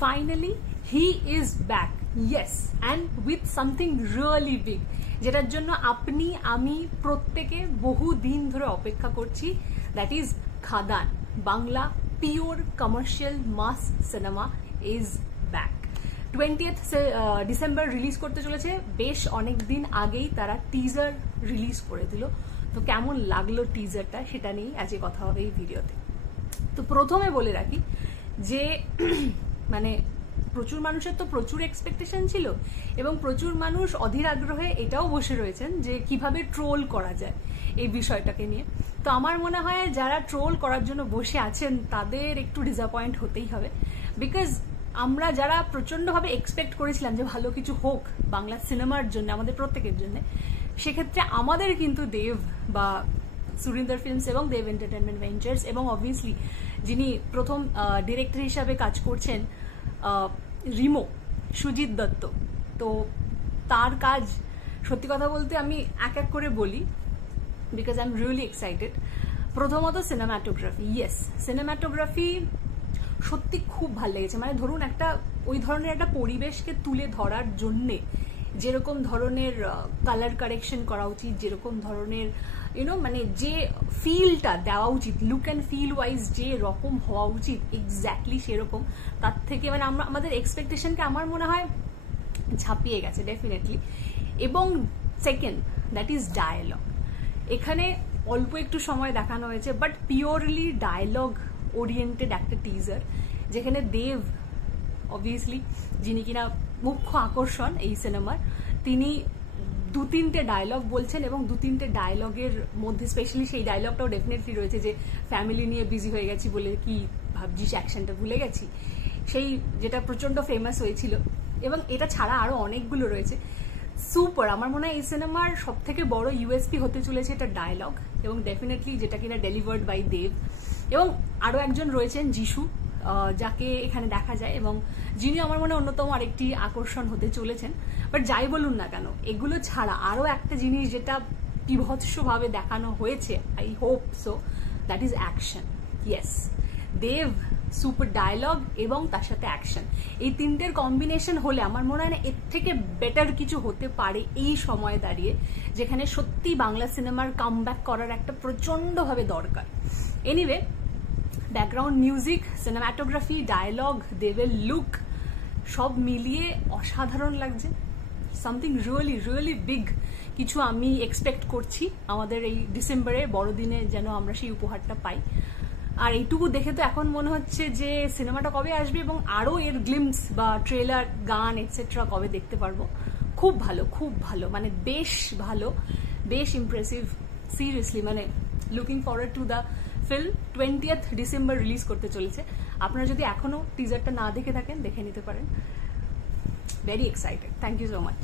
Finally he is back, yes, and with something really big, যেটার জন্য আপনি আমি প্রত্যেকে বহু দিন ধরে অপেক্ষা করছি। That is Khadaan, Bangla pure commercial mass cinema is back. 20th December release করতে চলেছে। বেশ অনেক দিন আগেই তারা টিজার রিলিজ করে দিল। তো কেমন লাগলো টিজারটা সেটা নিয়েই আজকে কথা হবে এই ভিডিওতে। তো প্রথমে বলে রাখি যে মানে প্রচুর মানুষের তো প্রচুর এক্সপেকটেশন ছিল এবং প্রচুর মানুষ অধীর আগ্রহে এটাও বসে রয়েছেন যে কিভাবে ট্রোল করা যায় এই বিষয়টাকে নিয়ে। তো আমার মনে হয় যারা ট্রোল করার জন্য বসে আছেন তাদের একটু ডিসঅ্যাপয়েন্ট হতেই হবে, বিকজ আমরা যারা প্রচন্ডভাবে এক্সপেক্ট করেছিলাম যে ভালো কিছু হোক বাংলা সিনেমার জন্য, আমাদের প্রত্যেকের জন্য, সেক্ষেত্রে আমাদের কিন্তু দেব বা সুরিন্দর ফিল্মস এবং দেব এন্টারটেনমেন্ট ভেঞ্চার্স এবং অবভিয়াসলি যিনি প্রথম ডিরেক্টর হিসাবে কাজ করছেন রিমো, সুজিত দত্ত, তো তার কাজ সত্যি কথা বলতে আমি এক এক করে বলি because I am really excited. প্রথমত সিনেমাটোগ্রাফি, ইয়েস, সিনেমাটোগ্রাফি সত্যি খুব ভালো লেগেছে। মানে ধরুন একটা ওই ধরনের একটা পরিবেশকে তুলে ধরার জন্যে যেরকম ধরনের কালার কারেকশন করা উচিত, যেরকম ধরনের মানে যে ফিলটা দেওয়া উচিত, লুক অ্যান্ড ফিল ওয়াইজ যে রকম হওয়া উচিত এক্স্যাক্টলি সেরকম, তার থেকে মানে আমরা আমাদের এক্সপেকটেশনকে আমার মনে হয় ঝাঁপিয়ে গেছে ডেফিনেটলি। এবং সেকেন্ড, দ্যাট ইজ ডায়ালগ। এখানে অল্প একটু সময় দেখানো হয়েছে বাট পিওরলি ডায়ালগ ওরিয়েন্টেড একটা টিজার, যেখানে দেব অবভিয়াসলি যিনি কিনা মুখ্য আকর্ষণ এই সিনেমার, তিনি 2-3টে ডায়লগ বলছেন এবং 2-3টে ডায়লগের মধ্যে স্পেশালি সেই ডায়লগটাও ডেফিনেটলি রয়েছে যে ফ্যামিলি নিয়ে বিজি হয়ে গেছি বলে কি ভাবছিস অ্যাকশনটা ভুলে গেছি, সেই যেটা প্রচন্ড ফেমাস হয়েছিল। এবং এটা ছাড়া আরো অনেকগুলো রয়েছে। সুপার, আমার মনে হয় এই সিনেমার সব থেকে বড় ইউএসপি হতে চলেছে এটা ডায়লগ এবং ডেফিনেটলি যেটা কিনা ডেলিভার্ড বাই দেব। এবং আরো একজন রয়েছেন যিশু, যাকে এখানে দেখা যায় এবং যিনি আমার মনে অন্যতম আরেকটি আকর্ষণ হতে চলেছেন। বাট যাই বলুন না কেন, এগুলো ছাড়া আরো একটা জিনিস যেটা বিভৎসভাবে দেখানো হয়েছে, I hope so, that is action. Yes, Dev, super dialogue এবং তার সাথে অ্যাকশন, এই তিনটের কম্বিনেশন হলে আমার মনে হয় না এর থেকে বেটার কিছু হতে পারে এই সময়ে দাঁড়িয়ে, যেখানে সত্যি বাংলা সিনেমার কামব্যাক করার একটা প্রচন্ডভাবে দরকার। Anyway, background music, cinematography, dialogue, দেবের লুক সব মিলিয়ে অসাধারণ লাগছে। সামথিং রিয়েলি রিয়েলি বিগ কিছু আমি এক্সপেক্ট করছি আমাদের এই ডিসেম্বরের বড়দিনে, যেন আমরা সেই উপহারটা পাই। আর এইটুকু দেখে তো এখন মনে হচ্ছে যে সিনেমাটা কবে আসবে এবং আরো এর গ্লিমস বা ট্রেলার, গান এটসেট্রা কবে দেখতে পারবো। খুব ভালো, খুব ভালো, মানে বেশ ভালো, বেশ ইমপ্রেসিভ, সিরিয়াসলি। মানে looking forward to the film. 20th December release করতে চলেছে। আপনারা যদি এখনো টিজারটা না দেখে থাকেন দেখে নিতে পারেন। Very excited. Thank you so much.